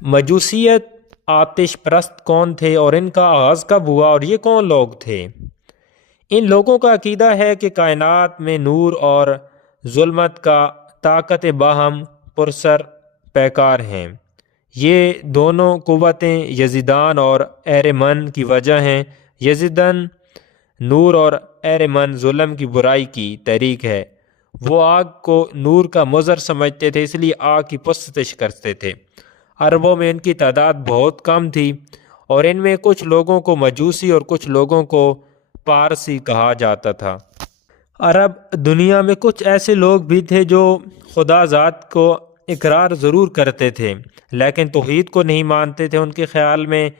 مجوسیت آتش پرست کون تھے اور ان کا آغاز کب ہوا اور یہ کون لوگ تھے؟ ان لوگوں کا عقیدہ ہے کہ کائنات میں نور اور ظلمت کا طاقت باہم پرسر پیکار ہیں۔ یہ دونوں قوتیں یزیدان اور اہرمن کی وجہ ہیں۔ یزیدن نور اور اہرمن ظلم کی برائی کی تحریک ہے۔ وہ آگ کو نور کا مظہر سمجھتے تھے، اس لیے آگ کی پرستش کرتے تھے۔ عربوں میں ان کی تعداد بہت کم تھی اور ان میں کچھ لوگوں کو مجوسی اور کچھ لوگوں کو پارسی کہا جاتا تھا۔ عرب دنیا میں کچھ ایسے لوگ بھی تھے جو خدا ذات کو اقرار ضرور کرتے تھے لیکن توحید کو نہیں مانتے تھے۔ ان کے خیال میں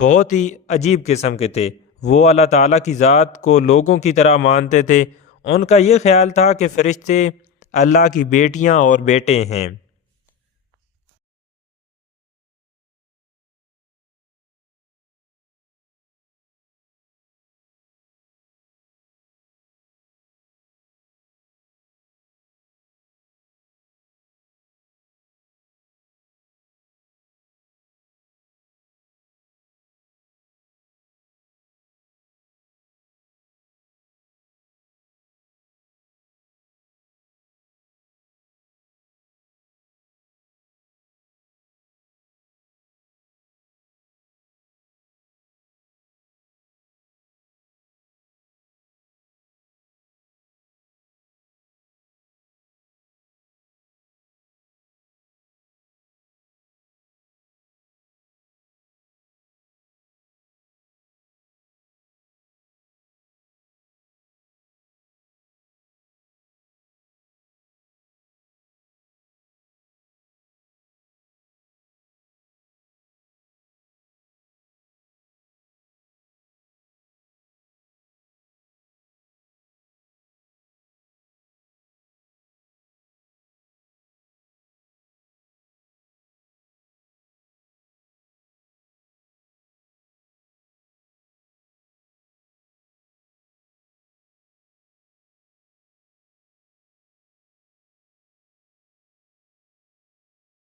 بہت ہی عجیب قسم کے تھے۔ وہ اللہ تعالیٰ کی ذات کو لوگوں کی طرح مانتے تھے۔ ان کا یہ خیال تھا کہ فرشتے اللہ کی بیٹیاں اور بیٹے ہیں۔